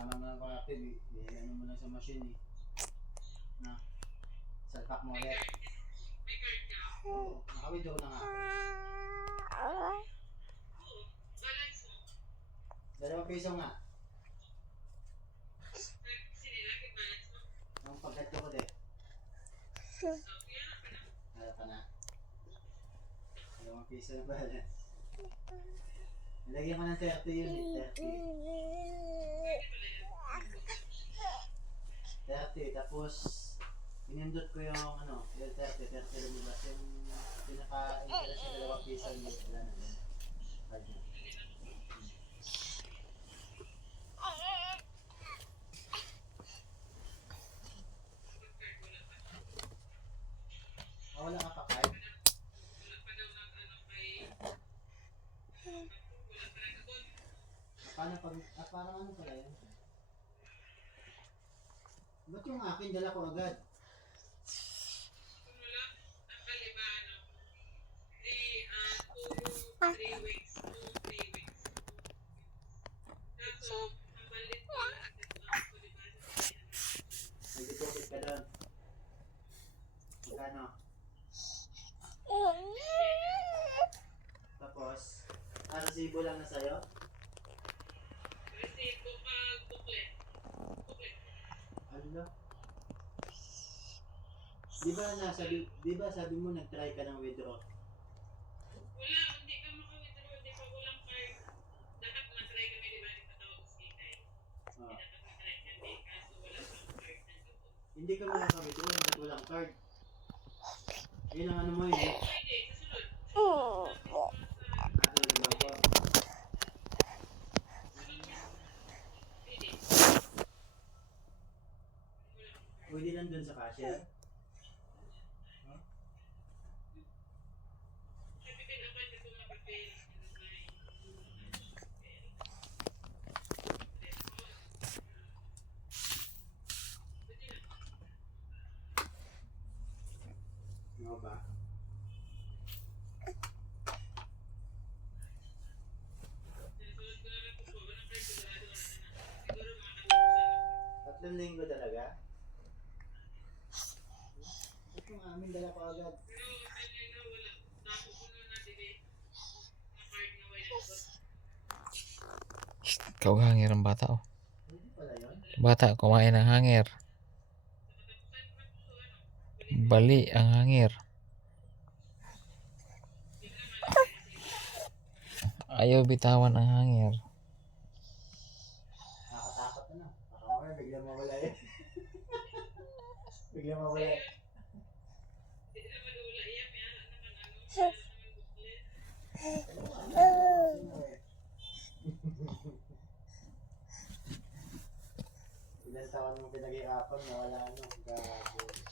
Kasama mo lang active, i-ano mo lang sa machine eh. Na. Salpak mo ulit. Oo, nakawidyo na nga. Dalawang piso nga. Ang pagkat ko din. Harap ka na. Dalawang piso na pala. Nilagyan ko ng 30 yun eh. 30. 30. Tapos, pinindot ko yung ano, yung 30, 30 lumabas. Yung pinaka-interest na dalawang piso yun. Wala na. Card na. Ah, wala ka pa card? Paano pag, ah, parang ano pala yun? Ba't yung akin, dala ko agad? May deposit ka doon. Magkano? Tapos, ah, resibo lang na sa'yo? Ano? Di ba nasabi, di ba sabi mo nag-try ka ng withdraw? Wala, hindi ka maka-withdraw, hindi pa walang card. Dapat matry kami, di ba, nagpatawag si Kay. Ah. Dapat matry kami, kaso wala pang card na doon. Hindi ka makaka-withdraw hanggat walang card. Yun ang ano mo yun eh. Pwede, sa sunod. Ano yung bago? Pwede. Pwede lang dun sa cashier? Sabi ka naman, ito mga papel. Ano ba? Tatlong linggo talaga? Yung amin dala ko agad? Ikaw hangir ang bata oh. Bata, kumain ng hangir. Bali ang hangir. Ayaw bitawan ang hangir. Nakakatakot na. Baka mamaya bigla mawala eh. bigla mawala eh. Ilan taon mo pinag-iapon, nawala ano.